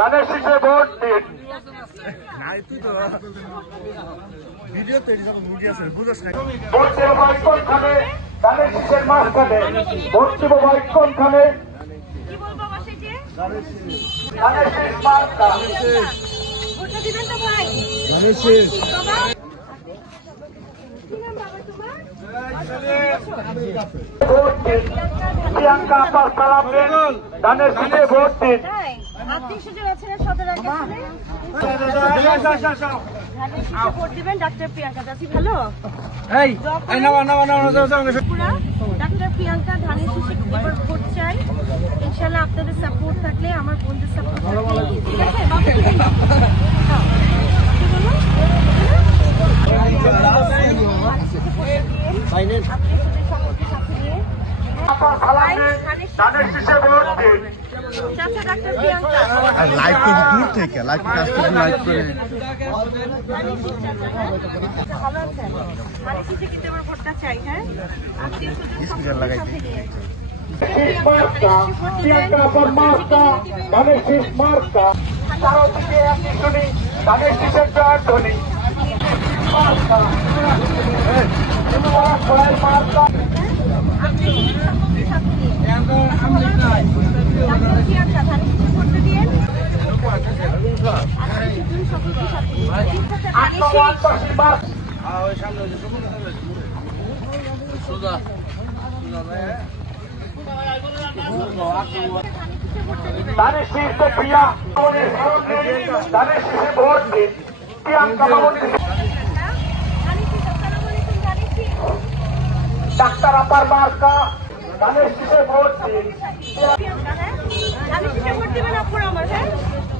ধানের শীষে ভোট দিন। ভোট দেব ভাই কোনখানে? ধানের শীষের মাঝখানে। ভোট দেব ভাই কোনখানে? ধানের শীষ মার্কা। ভোট দিন। প্রিয়াঙ্কা আপার সালাম দিন। ধানের শীষে ভোট দিন। ভোট দিবেন ডাক্তার প্রিয়াঙ্কা চাচি ভালো। ডাক্তার প্রিয়াঙ্কা ধানের শীষে এবার ভোট চাই। ইনশাল্লাহ আপনাদের সাপোর্ট থাকলে, আমার বোনদের সাপোর্ট থাকলে, ঠিক আছে? ধানের শীষে ভোট দিন। লাইভ করে দূর থেকে লাইভ কাজ করে লাইভ করে স্পিকার লাগাই প্রিয়াঙ্কা আপার মার্কা ধানের শীষ মার্কা। চারদিকে একই শুনি ধানের শীষের জয়ের ধ্বনি। মার্কা মার্কা। ধানের শীষে প্রিয়া ধানের শীষে ভোট দিন। প্রিয়াঙ্কা ডাক্তার আপার মার্কা ধানের শীষে ভোট দিন।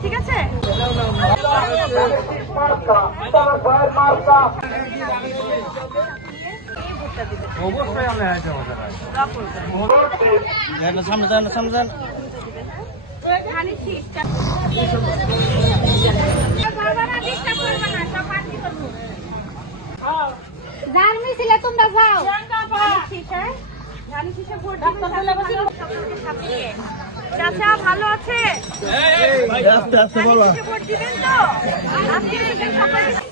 ঠিক আছে? জার্মি ছিলে তোমরা যাও চাচা ভালো আছে?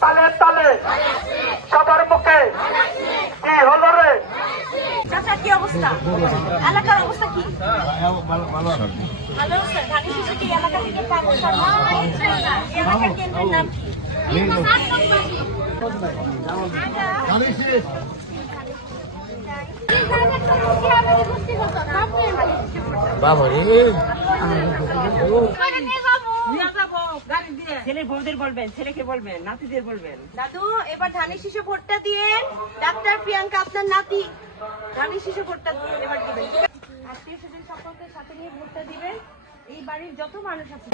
তালে তালে সবার মুখে কি হলো রে? চাচা কি অবস্থা? এলাকার অবস্থা কি? ভালো আছে? ধানের শীষে কি এলাকা থেকে পাবো? এলাকার কেন্দ্রের নাম কি? ছেলে বউদের বলবেন, ছেলেকে বলবেন, নাতিদের বলবেন। দাদু এবার ধানের শীষে ভোটটা দিয়েন। ডাক্তার প্রিয়াঙ্কা আপনার নাতি। ধানের শীষে ভোটটা এবার দিবেন। আত্মীয় স্বজন সকলকে সাথে নিয়ে ভোটটা দিবেন। এই বাড়ির যত মানুষ আছে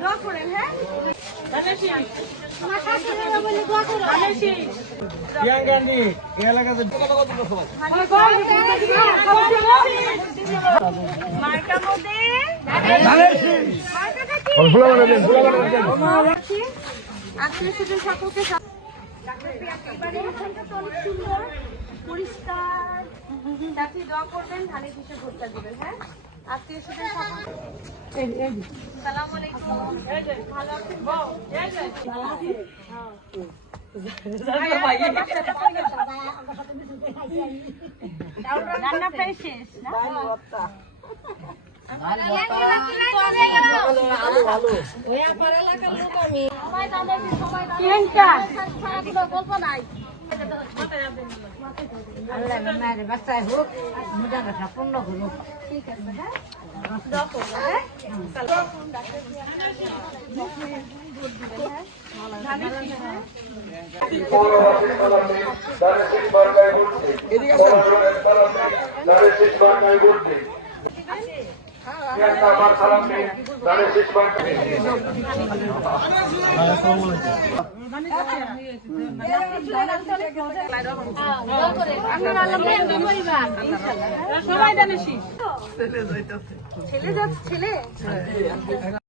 দোয়া করেন। হ্যাঁ মার্কা মধ্যে আত্মীয় স্বজন সকলকে সুন্দর পরিষ্কার চাকরি দোয়া করবেন। ধানের শীষে ভোটটা দিবেন। হ্যাঁ আত্মীয় স্বজন সকল সালাম আলাইকুম। ভালো আছেন? রান্না প্রায় শেষ না? গল্প নাই বাচ্চায় হোক পূর্ণ করুক। ঠিক আছে। হ্যাঁ প্রিয়াঙ্কা আবার সালাম দিন ধানের শীষ মার্কা সবাই জানে ছেলে যাচ্ছে ছেলে